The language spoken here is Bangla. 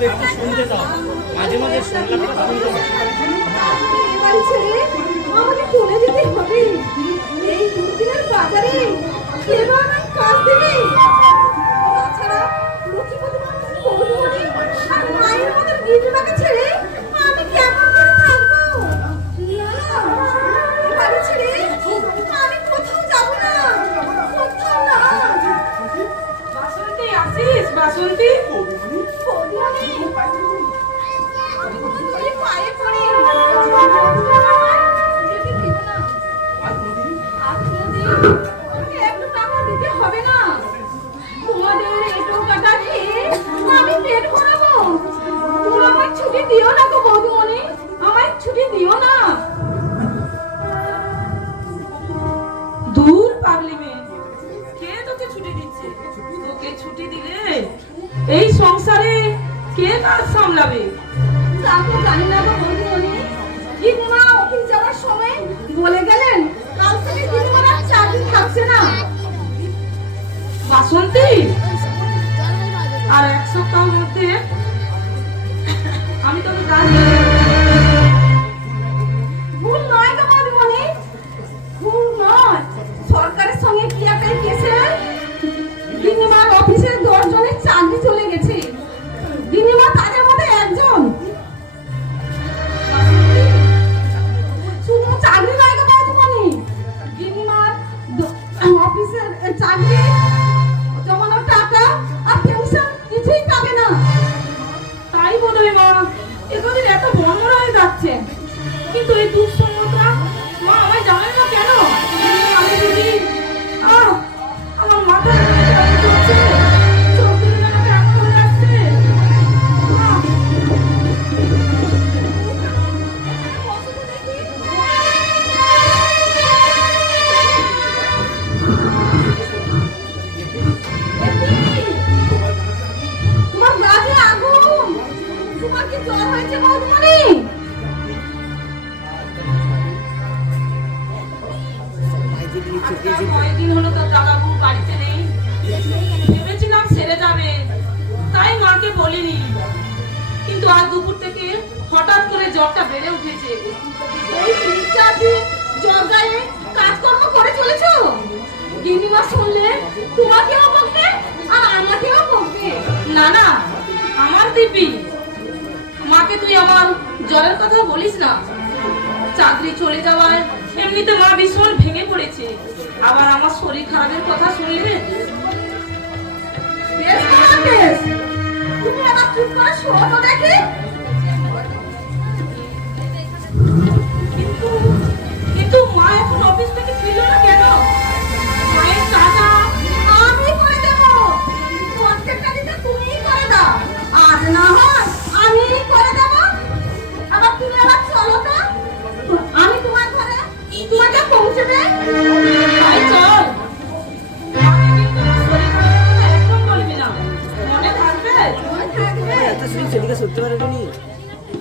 সংলাপ একটু শুনতে দাও, মাঝে মাঝে সংলাপটা শুনতে দাও। বাড়ি ছেড়ে আমাকে চলে যেতে হবে। এই দুদিনের বাজারে এবার আমি কাজ দেবে। তাছাড়া লক্ষ্মীপতি মানুষের বৌদি আর মায়ের মতো গিরিবাকে ছেড়ে আমি কেমন করে থাকবো? না, এই বাড়ি ছেড়ে আমি কোথাও যাবো না, কোথাও না। বাসন্তী আসিস? বাসন্তী বৌদি আমি তোমার পায়ে পড়ি, যেতে দিব না। আর কোনোদিন আমাকে একটু টাকা দিতে হবে না। তোমাদের এই টাকাটা খেয়ে আমি পেট ভরাবো। তুমি আমায় ছুটি দিও না গো বৌদিমণি, আমায় ছুটি দিও না। দূর পাগলি মেয়ে, কে তোকে ছুটি দিচ্ছে? তোকে ছুটি দিলে এই সংসারে কে কাজ সামলাবে? তা তো জানি না গো বৌদিমণি। গিন্নিমা অফিস যাওয়ার সময় বলে গেলেন কাল থেকে গিন্নিমার আর চাকরি থাকছে না। বাসন্তী, আর এক সপ্তাহের মধ্যে আমি তোকে কাজ দিয়ে দেব। ভুল নয় গো বৌদিমণি, ভুল নয়। সরকারের সঙ্গে কি একটা কেসে গিন্নিমার অফিসে 10 জনের চাকরি চলে গেছে। গিন্নিমা তাদের মধ্যে একজন। শুধু চাকরি নয় গো বৌদিমণি, গিন্নিমার অফিসের চাকরি জমানোর টাকা আর পেনশন কিছুই পাবে না। তাই বোধহয় মা এতদিন এত বর্ণনা হয়ে যাচ্ছে, কিন্তু এই দুঃসংবাদটা মা আমায় জানায় না কেন? আমি যদি আমার মাথা চোখ দিয়ে যেন কেমন হয়ে যাচ্ছে। তোমার গায়ে আগুন, তোমার কি জ্বর হয়েছে বৌদিমণি? আজকাল কয়েকদিন হলো তো দাদাবু বাড়িতে নেই, ভেবেছিলাম সেরে যাবে, তাই মাকে বলিনি। কিন্তু আজ দুপুর থেকে হঠাৎ করে জ্বরটা বেড়ে উঠেছে। এই 3-4 দিন জ্বর গায়ে কাজকর্ম করে চলেছো। গিন্নিমা শুনলে তোমাকেও বকবে আর আমাকেও বকবে। না না, আমার দিব্যি, মাকে তুই আমার জ্বরের কথা বলিস না। চাকরি চলে যাওয়ায় এমনিতে মা ভীষণ ভেঙে পড়েছে, আবার আমার শরীর খারাপের কথা শুনলে। বেশ তোমার বেশ, তুমি আবার চুপ করে শোনো দেখি।